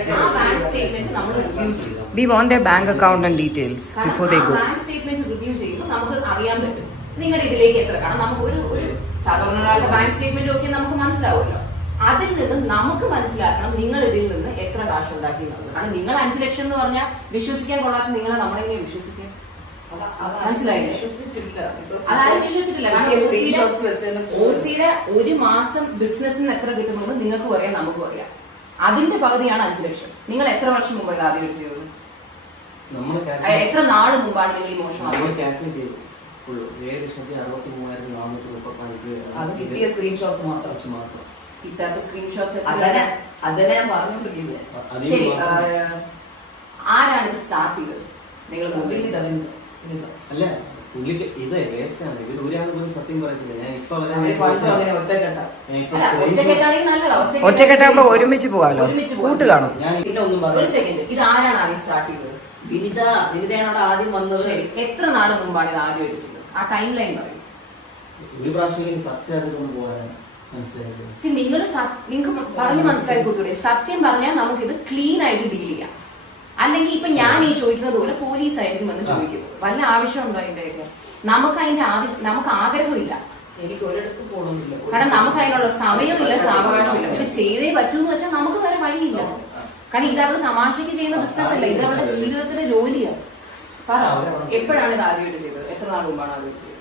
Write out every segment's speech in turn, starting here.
Bank statement നമ്മൾ review ചെയ്യും. We want their bank account and details before they go. Bank statement review ചെയ്യുമ്പോൾ നമുക്ക് അറിയാൻ പറ്റും നിങ്ങളുടെ ഇതിലേക്ക് എത്ര. കാരണം നമുക്ക് ഒരു സാധാരണ ഒരാളുടെ ബാങ്ക് സ്റ്റേറ്റ്മെന്റ് ഒക്കെ നമുക്ക് മനസ്സിലാവുമല്ലോ. അതിൽ നിന്ന് നമുക്ക് മനസ്സിലാക്കണം നിങ്ങൾ ഇതിൽ നിന്ന് എത്ര കാശ് ഉണ്ടാക്കി എന്നുള്ളത്. കാരണം നിങ്ങൾ 5 ലക്ഷം എന്ന് പറഞ്ഞാൽ വിശ്വസിക്കാൻ കൊള്ളാത്ത നിങ്ങളെ നമ്മളെങ്ങനെ വിശ്വസിക്കാം? മനസ്സിലായില്ലേ? അതായത് വിശ്വസിച്ചിട്ടില്ല. കാരണം ഓസിയുടെ ഒരു മാസം ബിസിനസ്സിന് എത്ര കിട്ടുന്നത് നിങ്ങൾക്കും അറിയാം, നമുക്കും അറിയാം. അതിന്റെ പകുതിയാണ് 5 ലക്ഷം. നിങ്ങൾ എത്ര വർഷം മുമ്പ് ഇത് ആദ്യം ചെയ്തത്? എത്ര നാള് മുമ്പാണ് നിങ്ങൾ ഈ മോഷണം? അത് കിട്ടിയ സ്ക്രീൻഷോട്ട്സ് മാത്രം. കിട്ടാത്ത സ്ക്രീൻഷോട്ട്സ് അതന്നെ ഞാൻ പറഞ്ഞോണ്ടിരിക്കുന്നത്. ശരി, ആരാണ് ഇത് സ്റ്റാർട്ട് ചെയ്തത്? നിങ്ങൾ അല്ല, പുള്ളിക്ക് ഇത് വേസ്റ്റാണ്. ഇവർ ഒരാൾ പോലും സത്യം പറയത്തില്ല. ഞാൻ ഇപ്പൊ ഒറ്റക്കെട്ടാകുമ്പോ ഒരുമിച്ച് പോകാമല്ലോ, കൂട്ട് കാണും. പിന്നെ ഒന്നും ഒരു സെക്കൻഡ്, ഇത് ആരാണ് ആദ്യം സ്റ്റാർട്ട് ചെയ്തത്? വിനിതയാണ് ആദ്യം വന്നത്. എത്ര നാള് മുമ്പാണ് ഇത് ആദ്യം വെച്ചത്? ആ ടൈം ലൈൻ പറയും. ഒരു പ്രാവശ്യം സത്യം അറിഞ്ഞുകൊണ്ട് പോകാൻ മനസ്സിലായില്ലേ? നിങ്ങൾക്ക് പറഞ്ഞു മനസ്സിലാക്കി കൊടുത്തൂടെ? സത്യം പറഞ്ഞാൽ നമുക്കിത് ക്ലീൻ ആയിട്ട് ഡീൽ ചെയ്യാം. അല്ലെങ്കിൽ ഇപ്പൊ ഞാൻ ഈ ചോദിക്കുന്നത് പോലെ പോലീസ് ആയിരിക്കും വന്ന് ചോദിക്കുന്നത്. വല്ല ആവശ്യമുണ്ടോ അതിന്റെയൊക്കെ? നമുക്ക് ആഗ്രഹമില്ല, എനിക്ക് ഒരിടത്ത് പോകണമെന്നില്ല. കാരണം നമുക്ക് അതിനുള്ള സമയമില്ല, സാവകാശമില്ല. പക്ഷെ ചെയ്തേ പറ്റൂന്ന് വെച്ചാൽ നമുക്ക് വേറെ വഴിയില്ല. കാരണം ഇത് അവള് തമാശക്ക് ചെയ്യുന്ന ബിസിനസ് അല്ല, ഇത് അവളുടെ ജീവിതത്തിന്റെ ജോലിയാണ്. പറ, എപ്പോഴാണ് ഇത് ആദ്യമായിട്ട് ചെയ്തത്? എത്ര നാൾ മുമ്പാണ് ആദ്യമായിട്ട് ചെയ്തത്?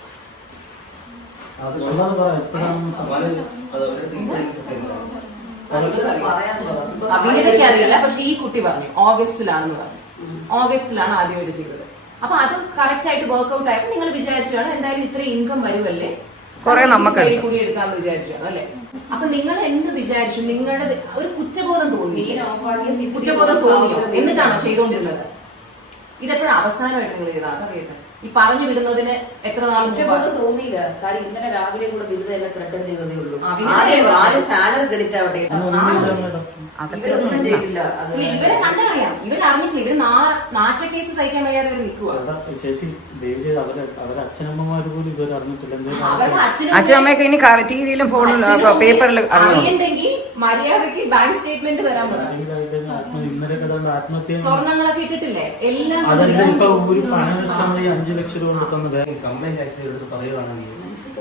അഭിനേതയ്ക്ക് അറിയില്ല, പക്ഷെ ഈ കുട്ടി പറഞ്ഞു ഓഗസ്റ്റിലാണെന്ന് പറഞ്ഞു. ഓഗസ്റ്റിലാണ് ആദ്യമായിട്ട് ചെയ്തത്. അപ്പൊ അത് കറക്റ്റ് ആയിട്ട് വർക്ക്ഔട്ട് ആയപ്പോ നിങ്ങൾ വിചാരിച്ചാണ് എന്തായാലും ഇത്ര ഇൻകം വരുമല്ലേ, സൈഡിൽ കൂടി എടുക്കാന്ന് വിചാരിച്ചാണ് അല്ലെ? അപ്പൊ നിങ്ങൾ എന്ത് വിചാരിച്ചു? നിങ്ങളുടെ ഒരു കുറ്റബോധം തോന്നി, കുറ്റബോധം തോന്നിയോ? എന്നിട്ടാണോ ചെയ്തുകൊണ്ടിരുന്നത്? ഇതെപ്പോഴും അവസാനമായിട്ട് നിങ്ങൾ ചെയ്താൽ അറിയട്ടെ. ഈ പറഞ്ഞു വിടുന്നതിന് എത്ര നാൾ തോന്നിയില്ല. കാര്യം ഇന്നലെ രാവിലെ കൂടെ ബിരുദ എല്ലാം ത്രെഡ് ചെയ്തതേ ഉള്ളൂ. സാലറി ക്രെഡിറ്റ് ആവട്ടെ, ഇവരൊന്നും ചെയ്തില്ല. ഇവരെ കണ്ടറിയാം, ഇവരറിഞ്ഞിട്ടില്ല. ഇവര് നാറ്റ കേസ് സഹിക്കാൻ വയ്യാതെ ഇവർ നിൽക്കുക. അച്ഛനമ്മയൊക്കെ ഇനി ടിവിയിലും ഫോണിലും പേപ്പറിലും അറിയണ്ടെങ്കിൽ മര്യാദക്ക് ബാങ്ക് സ്റ്റേറ്റ്മെന്റ് തരാൻ പറ്റും. സ്വർണ്ണങ്ങളൊക്കെ ഇട്ടിട്ടില്ലേ എല്ലാം. 5 ലക്ഷം രൂപ കംപ്ലൈന്റ് ആക്ച്വലി പറയുകയാണെങ്കിൽ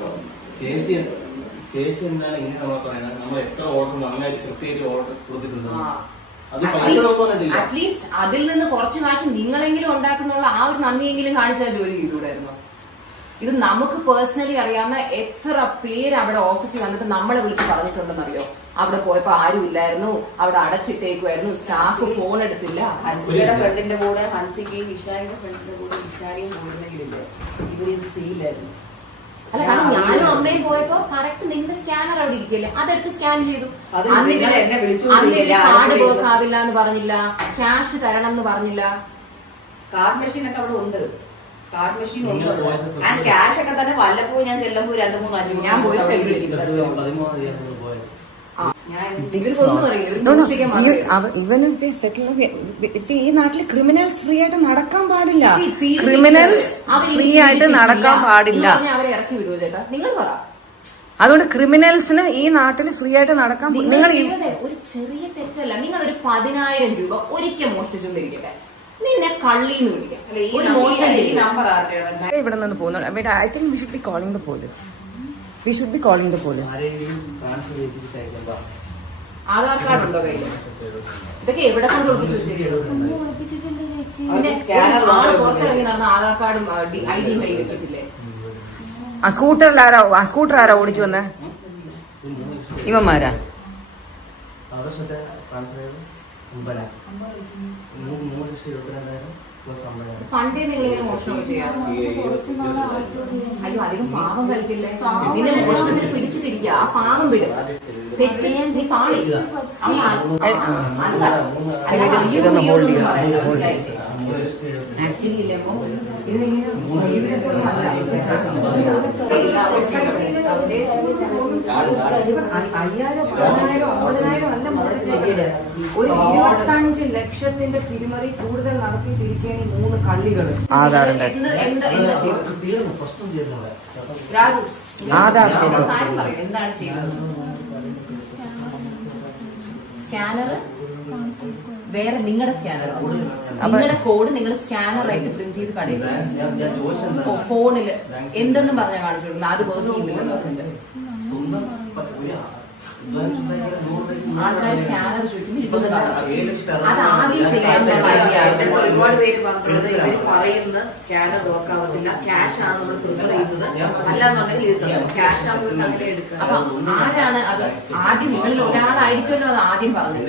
ചേച്ചി എന്താണ് ഇങ്ങനെ നമ്മൾ പറയുന്നത്? നമ്മൾ എത്ര ഓർഡർ നന്നായിട്ട് പ്രത്യേകിച്ച് ഓർഡർ കൊടുത്തിട്ടുണ്ട്. അറ്റ്ലീസ്റ്റ് അതിൽ നിന്ന് കുറച്ച് കാശ് നിങ്ങളെങ്കിലും ഉണ്ടാക്കുന്നുള്ള ആ ഒരു നന്ദിയെങ്കിലും കാണിച്ചാൽ ജോലി ചെയ്തുകൂടായിരുന്നു. ഇത് നമുക്ക് പേഴ്സണലി അറിയാവുന്ന എത്ര പേര് അവിടെ ഓഫീസിൽ വന്നിട്ട് നമ്മളെ വിളിച്ച് പറഞ്ഞിട്ടുണ്ടെന്നറിയോ? അവിടെ പോയപ്പോ ആരും ഇല്ലായിരുന്നു, അവിടെ അടച്ചിട്ടേക്കുമായിരുന്നു, സ്റ്റാഫ് ഫോൺ എടുത്തില്ല. ഹൻസികയുടെ ഫ്രണ്ടിന്റെ കൂടെ ഹൻസികയും ഇഷാരിയുടെ ഫ്രണ്ടിന്റെ കൂടെ ഇഷാരിയും പോയിരുന്നെങ്കിലില്ലേ ഇവരിത് ചെയ്യില്ലായിരുന്നു. അല്ല, കാരണം ഞാനും അമ്മയും പോയപ്പോ കറക്റ്റ് നിന്റെ സ്കാനർ അവിടെ ഇരിക്കില്ലേ, അതെടുത്ത് സ്കാൻ ചെയ്തു. കാർഡ് വർക്ക് ആവില്ല എന്ന് പറഞ്ഞില്ല, ക്യാഷ് തരണം എന്ന് പറഞ്ഞില്ല. കാർഡ് മെഷീൻ ഒക്കെ അവിടെ ഉണ്ട്, കാർഡ് മെഷീൻ ഉണ്ട്. ക്യാഷ് ഒക്കെ തന്നെ വല്ലപ്പോഴും ഞാൻ ചെല്ലുമ്പോൾ 2-3 അഞ്ഞൂറ് ഞാൻ പോയി ഈ നാട്ടില് ക്രിമിനൽസ് ഫ്രീ ആയിട്ട് നടക്കാൻ പാടില്ല. ക്രിമിനൽസ് ഫ്രീ ആയിട്ട് നടക്കാൻ പാടില്ല. അവരെ ഇറക്കി വിടുവോ ചേട്ടാ? നിങ്ങൾ പറ. അതുകൊണ്ട് ക്രിമിനൽസിന് ഈ നാട്ടിൽ ഫ്രീ ആയിട്ട് നടക്കാൻ നിങ്ങൾ ഒരു ചെറിയ തെറ്റല്ല. നിങ്ങൾ ഒരു 10,000 രൂപ ഒരിക്കൽ മോഷ്ടിച്ചെന്നിരിക്കട്ടെ, നിന്നെ കള്ളിന്ന് വിളിക്കാം. ഇവിടെ നിന്ന് പോകുന്നു. I think we should be calling the police. We should be calling the police. Aadhaar card ഉണ്ടോ കയ്യിൽ? ഇതൊക്കെ എവിടെ കൊണ്ട് പുറത്തിറങ്ങി നടന്ന ആധാർ കാർഡും ID കയ്യിൽ വെക്കത്തില്ലേ? സ്കൂട്ടർ ആരാ ഓടിച്ചു വന്നേ? ഇവന്മാരാ? പണ്ടേ നിങ്ങൾ ഇങ്ങനെ മോഷണം ചെയ്യാം. അയ്യോ, അധികം പാവം കളിക്കില്ലേ? നിന്നെ മോഷണത്തിന് പിടിച്ചിട്ടിരിക്കുക, ആ പാവം വിട്. തെറ്റ് നീ പാളി. ആക്ച്വലി ഇല്ലപ്പോ ഇത് ഒരു 25 ലക്ഷത്തിന്റെ തിരിമറി കൂടുതൽ നടത്തിയിട്ടിരിക്കുകയാണ് ഈ 3 കള്ളികൾ. എന്താണ് ചെയ്തത്? സ്കാനർ വേറെ നിങ്ങളുടെ സ്കാനർ നിങ്ങളുടെ കോഡ് നിങ്ങൾ സ്കാനറായിട്ട് പ്രിന്റ് ചെയ്ത് കടയിൽ ഫോണില് എന്തെന്നും പറഞ്ഞാൽ കാണിച്ചു കൊടുക്കുന്നത് അത് വർക്ക് ചെയ്യുന്നില്ലെന്ന് പറഞ്ഞിട്ട് ആൾക്കാർ സ്കാനർ ചോദിക്കുമ്പോൾ അത് ആദ്യം ചെയ്യാനുള്ള ഐഡിയ ഒരുപാട് പേര് പറഞ്ഞത് ഇവര് പറയുന്ന സ്കാനർ നോക്കാവത്തില്ല, ക്യാഷ് ആണ് നമ്മൾ പ്രിഫർ ചെയ്യുന്നത്, അല്ലാന്നുണ്ടെങ്കിൽ ക്യാഷ് ആകുമ്പോൾ അങ്ങനെ എടുക്കുക. അപ്പൊ ആരാണ് അത് ആദ്യം നിങ്ങളിൽ ഒരാളായിരിക്കുമല്ലോ അത് ആദ്യം പറഞ്ഞത്?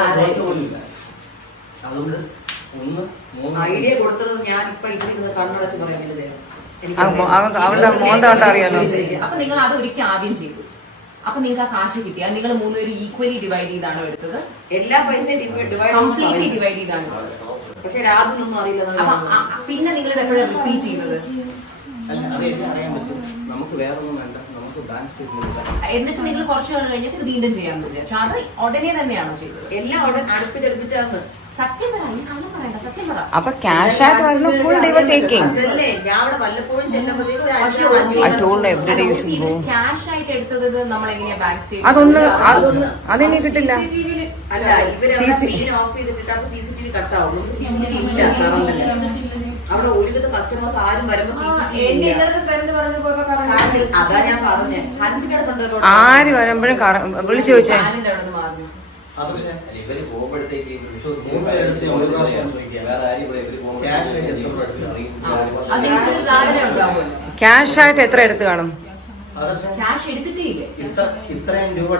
അതുകൊണ്ട് ഐഡിയ കൊടുത്തത് ഞാൻ ഇപ്പൊ ഇരിക്കുന്നത് കണ്ണടച്ച് പറയാൻ വേണ്ടി അവളുടെ മോന്ത കണ്ട അറിയാലോ. അപ്പൊ നിങ്ങൾ അത് ഒരിക്കൽ ആദ്യം ചെയ്തു. അപ്പൊ നിങ്ങൾക്ക് ആ കാശ് കിട്ടിയ നിങ്ങൾ മൂന്നുപേരും ഈക്വലി ഡിവൈഡ് ചെയ്താണോ എടുത്തത്? എല്ലാ പൈസയും കംപ്ലീറ്റ്ലി ഡിവൈഡ് ചെയ്താണ്. പക്ഷെ രാത്രിയൊന്നും അറിയില്ല. അപ്പൊ പിന്നെ നിങ്ങൾ ഇത് എപ്പോഴാണ് റിപ്പീറ്റ് ചെയ്യുന്നത്? അല്ല അത് അറിയാൻ പറ്റും. നമുക്ക് വേറൊന്നും വേണ്ട, നമുക്ക് ബാങ്ക് സ്റ്റേറ്റ്മെന്റ്. എന്നിട്ട് നിങ്ങൾ കുറച്ച് നാൾ കഴിഞ്ഞിട്ട് ഇത് വീണ്ടും ചെയ്യാൻ വിചാരിച്ചു. അത് ഉടനെ തന്നെയാണോ ചെയ്തത്? എല്ലാം അടുപ്പിച്ചടുപ്പിച്ചാന്ന്. സത്യം പറ, ഈ കള്ളം പറയണ്ട, സത്യം പറ. അപ്പൊ ക്യാഷ് ആയിട്ട് വരുന്ന ഫുൾ ഡേ ടേക്കിംഗ്. അതല്ലേ ഞാൻ അവിടെ വല്ലപ്പോഴും ചെല്ലുമ്പോഴത്തേക്കും ക്യാഷ് ആയിട്ട് എടുത്തത് നമ്മൾ എങ്ങനെയാ ബാങ്ക് അതെനിക്ക് കിട്ടില്ല. അല്ല ഇവര് മെയിൻ ഓഫ് ചെയ്തിട്ട് അപ്പൊ CCTV കട്ടാവും. CCTV ഇല്ല കറണ്ടില്ല. അവിടെ ഒരുവിധ കസ്റ്റമേഴ്സ് ആരും വരുമ്പോ അതാ ഞാൻ പറഞ്ഞേ. ഹൻസിക്കടെ കൊണ്ടുപോയി ആര് വരുമ്പോഴും വിളിച്ചു ചോദിച്ചേ. ഇവര് പോകുമ്പോഴത്തേക്ക് ക്യാഷ് ആയിട്ട് എത്ര എടുത്ത് കാണും? ക്യാഷ് എടുത്തിട്ടേ ഇല്ല. ഇത്രയും രൂപ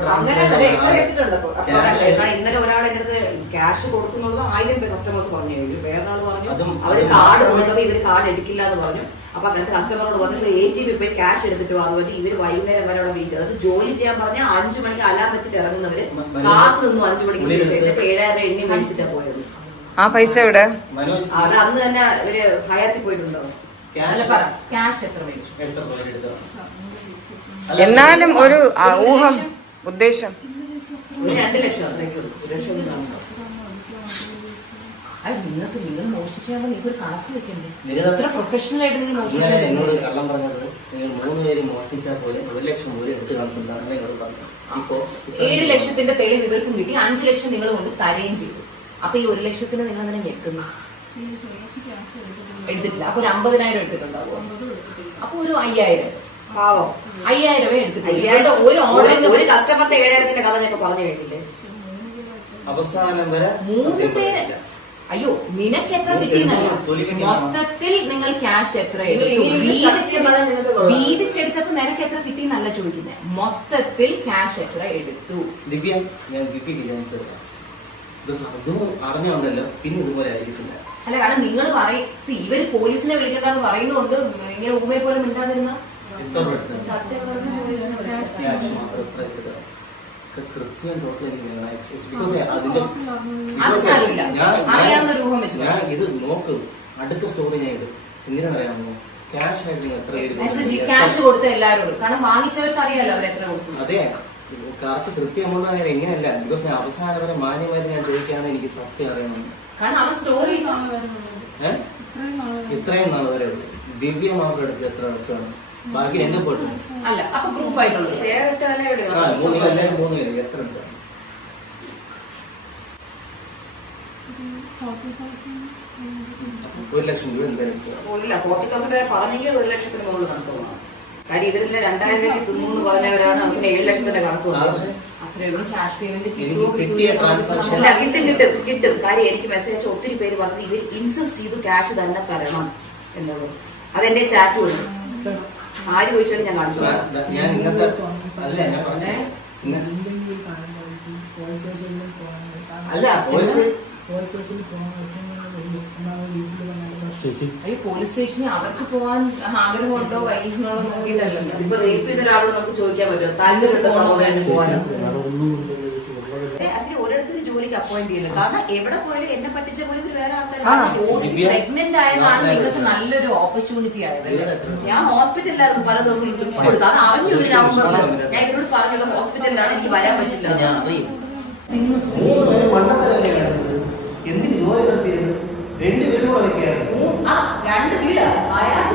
ഇന്നലെ ഒരാളെ അടുത്ത് ക്യാഷ് കൊടുക്കുന്നുള്ളത് 1000 കസ്റ്റമേഴ്സ് പറഞ്ഞു. വേറൊരാൾ പറഞ്ഞു അവര് കാർഡ് കൊടുക്കുമ്പോ ഇവര് കാർഡ് എടുക്കില്ല എന്ന് പറഞ്ഞു. അപ്പൊ അങ്ങനത്തെ കസ്റ്റമറോട് പറഞ്ഞു ATM പോയി ക്യാഷ് എടുത്തിട്ട് വന്നു പറഞ്ഞ് ഇവര് വൈകുന്നേരം വരെ അവിടെ വെയിറ്റ്. അത് ജോലി ചെയ്യാൻ പറഞ്ഞാൽ 5 മണിക്ക് അലാം വെച്ചിട്ട് ഇറങ്ങുന്നവര് കാത്തു നിന്നു 5 മണിക്ക് ശേഷം. എന്നിട്ട് 7000 എണ്ണി മേടിച്ചിട്ടാ പോയത്. ആ പൈസ എവിടെ? അത് അന്ന് തന്നെ ഇവര് ഹയാത്തിൽ പോയിട്ടുണ്ടോ? അല്ല പറ, ക്യാഷ് എത്ര മേടിച്ചു? എന്നാലും ഒരു ഊഹം, ഉദ്ദേശം. ഒരു 2 ലക്ഷം അത്രയ്ക്ക് 1 ലക്ഷം അത് നിങ്ങൾക്ക് നിങ്ങൾ മോഷിച്ചാൽ നിങ്ങൾക്ക് ഒരു കണക്ക് വെക്കണ്ടേ? ഇത്ര പ്രൊഫഷണൽ ആയിട്ട് നിങ്ങൾ എന്നോട് കള്ളം പറഞ്ഞത് നിങ്ങൾ 3 പേര് മോഷ്ടിച്ചാൽ പോലെ 1 ലക്ഷം പോലും എടുത്ത് കാണിക്കുന്നതാണ് എന്നോട് പറഞ്ഞത്. ഇപ്പോ 7 ലക്ഷത്തിന്റെ തെളിവ് ഇവർക്കും കിട്ടി, 5 ലക്ഷം നിങ്ങൾ കൊണ്ട് തരുകയും ചെയ്തു. അപ്പൊ ഈ 1 ലക്ഷത്തിന് നിങ്ങൾ അങ്ങനെ ഞെക്കുന്നു എടുത്തിട്ടില്ല. അപ്പൊ ഒരു 50,000 എടുത്തിട്ടുണ്ടാവും. അപ്പൊ ഒരു 5,000 പാവം 5,000 എടുത്തിട്ടില്ല. ഒരു കസ്റ്റമറിന്റെ 7000ന്റെ കഥ ഞാൻ പറഞ്ഞു കേട്ടില്ലേ? അവസാനം വരെ 3 പേര്. അയ്യോ നിനക്ക് എത്ര കിട്ടിയെന്നല്ല, മൊത്തത്തിൽ നിങ്ങൾ ക്യാഷ് എത്ര വീതിച്ചെടുത്തപ്പോ നിനക്ക് എത്ര കിട്ടിയെന്നല്ല ചോദിക്കുന്നത്, മൊത്തത്തിൽ ക്യാഷ് എത്ര എടുത്തു? ദിവ്യ, ഞാൻ ദിവ്യക്ക് ചാൻസ് അതും അറിഞ്ഞുകൊണ്ടല്ലോ പിന്നെ ഇതുപോലെ ആയിരിക്കില്ല. അല്ല കാരണം നിങ്ങൾ പറയും ഇവര് പോലീസിനെ വിളിക്കണ്ടെന്ന് പറയുന്നുണ്ട്, ഇങ്ങനെ ഊമയെ പോലെ മിണ്ടാതിരുന്ന കൃത്യം ടോട്ടൽ ഞാൻ ഇത് നോക്കും. അടുത്ത സ്റ്റോറി ഞാൻ ഇടും. എന്തിനാണെന്നറിയാമോ? ക്യാഷ് ആയിട്ട് നിങ്ങൾ എത്ര പേര് ക്യാഷ് കൊടുത്ത എല്ലാവരോടും, കാരണം വാങ്ങിച്ചവർക്ക് അറിയാലോ അവർ എത്ര കൊടുത്തു. അതെ, കറക്റ്റ് കൃത്യമുള്ള എങ്ങനെയല്ല. ബിക്കോസ് ഞാൻ അവസാനം വരെ മാന്യമായിട്ട് ഞാൻ ചോദിക്കുകയാണെങ്കിൽ എനിക്ക് സത്യം അറിയണം. കാരണം അവൻ സ്റ്റോറി ഇത്രയും നാൾ വരെ ഉള്ളു. ദിവ്യ മാത്രം എടുത്ത് എത്ര എടുക്കുകയാണ്, ബാക്കി രണ്ടും പോട്ടു. അല്ല അപ്പൊ ഗ്രൂപ്പ് ആയിട്ടുള്ളത് എല്ലാവരും 3 പേര് എത്ര എടുത്തു? 1 ലക്ഷം രൂപ എന്തായാലും 40,000 പേര് പറഞ്ഞെങ്കിൽ 1 ലക്ഷത്തിന് മുകളിൽ കണക്ക് പോകണം. കാര്യം ഇതിലെ 2,000 രൂപ തിന്നു പറഞ്ഞവരാണ് അങ്ങനെ 7 ലക്ഷത്തിന്റെ കണക്ക് വന്നത്. ക്യാഷ് പേയ്മെന്റ് അല്ല കിട്ടും. കാര്യം എനിക്ക് മെസ്സേജ് അയച്ച ഒത്തിരി പേര് പറഞ്ഞത് ഇവർ ഇൻസിസ്റ്റ് ചെയ്ത് ക്യാഷ് തന്നെ തരണം എന്നുള്ളത്. അതെന്റെ ചാറ്റ് വരും. ആര് ചോദിച്ചാലും ഞാൻ കാണിച്ചു. ഞാൻ ഇന്നത്തെ അല്ല ഞാൻ പറഞ്ഞേ അല്ല പോലീസ് സ്റ്റേഷനിൽ അവർക്ക് പോകാൻ ആഗ്രഹമുണ്ടോ വൈകുന്നുള്ളോ നോക്കിയിട്ടല്ലോ. ഇപ്പൊ റേപ്പ് ചെയ്ത ഒരാളോട് നമുക്ക് ചോദിക്കാൻ പറ്റുമോ താല്പര്യമുണ്ടോ പോകാൻ? അതിന് ഓരോരുത്തരും ജോലിക്ക് അപ്പോയിന്റ് ചെയ്യുന്നത്. കാരണം എവിടെ പോയാലും എന്നെ പറ്റിച്ച പോലെ ഒരു വേറെ ആൾക്കാർ പ്രഗ്നന്റ് ആയതാണ് നിങ്ങൾക്ക് നല്ലൊരു ഓപ്പർച്യൂണിറ്റി ആയത്. ഞാൻ ഹോസ്പിറ്റലിലായിരുന്നു പല ദിവസവും കൊടുത്തു. അത് അറിഞ്ഞു ഒരു നവംബറിൽ ഞാൻ ഇവരോട് പറഞ്ഞുള്ള ഹോസ്പിറ്റലിലാണ് എനിക്ക് വരാൻ പറ്റില്ല. എന്തിന് ജോലി നടത്തിയത്? 2 വീട് കൂടെ വെക്കായിരുന്നു. 2 വീട് അയാൾക്ക്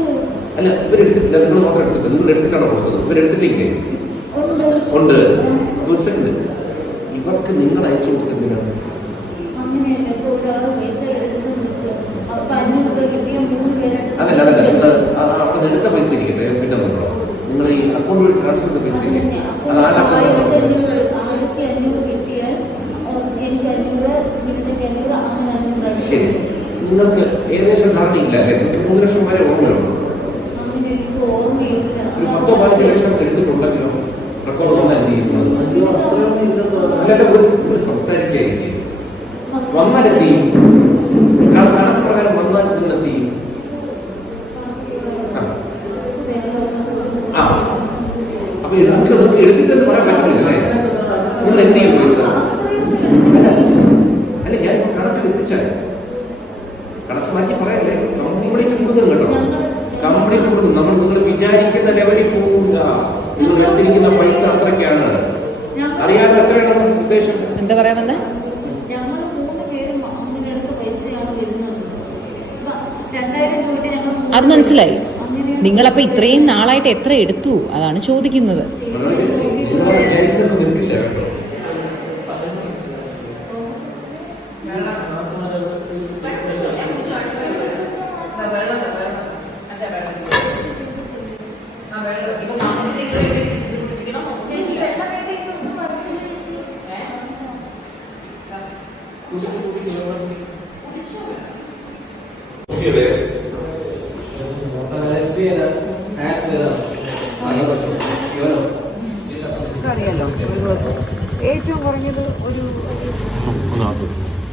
അല്ല ഇവരെടുത്തിട്ടില്ല, നിങ്ങൾ മാത്രം എടുത്തില്ല. നിങ്ങൾ എടുത്തിട്ടാണോ കൊടുത്തത്? ഇവരെടുത്തിട്ടില്ലേ? ഉണ്ട്. ഒരു സെക്കൻഡ്, ഇവർക്ക് നിങ്ങൾ അയച്ചു കൊടുക്കുന്നതിനാണ് അങ്ങനെയല്ല. ഇപ്പൊ ഒരാള് പൈസ എടുത്ത് വെച്ചു. അപ്പൊ 500 രൂപ കിട്ടിയ 3 പേരെ അതല്ല അവിടെ എടുത്ത പൈസ ഇരിക്കട്ടെ, പിന്നെ നോക്കണം. നിങ്ങൾ ഈ അക്കൗണ്ട് വഴി ട്രാൻസ്ഫർ ചെയ്ത പൈസ ഇല്ലേ, അത് ആരുടെ അക്കൗണ്ട്? 1500 കിട്ടിയാൽ എനിക്ക് 500, 2500, അങ്ങനെ 500. ശരി, നിങ്ങൾക്ക് ഏകദേശം ധാരണയില്ല അല്ലേ? നിങ്ങൾക്ക് 3 ലക്ഷം വരെ ഓർമ്മയുള്ളൂ. അങ്ങനെ എനിക്ക് ഓർമ്മയില്ല. ഒരു 10-15 ലക്ഷം എടുത്തിട്ടുണ്ടെങ്കിലോ റെക്കോർഡ് വന്നാൽ എന്ത് ചെയ്യുന്നത്? അല്ലാതെ ഒരു സംസാരിക്കായിരിക്കും. വന്നാൽ എന്ത് ചെയ്യും? കണക്ക് പ്രകാരം വന്നാൽ നിങ്ങൾ എന്ത് ചെയ്യും? ആ, അപ്പൊ നമുക്ക് എടുത്തിട്ടെന്ന് പറയാൻ പറ്റുന്നില്ലേ? നിങ്ങൾ എന്ത് ചെയ്യും പൈസ? അല്ല, ഞാൻ കണക്ക് എത്തിച്ചാൽ കണക്ക് മാറ്റി പറയല്ലേ, കംപ്ലീറ്റ് കൊടുക്കും കേട്ടോ. കംപ്ലീറ്റ് കൊടുക്കും. നിങ്ങൾ വിചാരിക്കുന്ന ലെവലിൽ പോകില്ല. നിങ്ങൾ എടുത്തിരിക്കുന്ന പൈസ അത്രയ്ക്കാണ്. അറിയാൻ എത്രയാണ് ഉദ്ദേശം? എന്താ പറയാ വന്നേ? ഞങ്ങൾ 3 പേരും അങ്ങനെ എടുത്ത പൈസയാണ് വരുന്നത്. 2000 രൂപ ഞങ്ങൾ അത് മനസ്സിലായി. അങ്ങനെ നിങ്ങളപ്പോ ഇത്രയും നാളായിട്ട് എത്ര എടുത്തു അതാണ് ചോദിക്കുന്നത്. നിങ്ങൾ വിചാരിക്കുന്നത് നിൽക്കില്ല കേട്ടോ. അറിയാലോ, ഒരു ദിവസം ഏറ്റവും കുറഞ്ഞത് ഒരു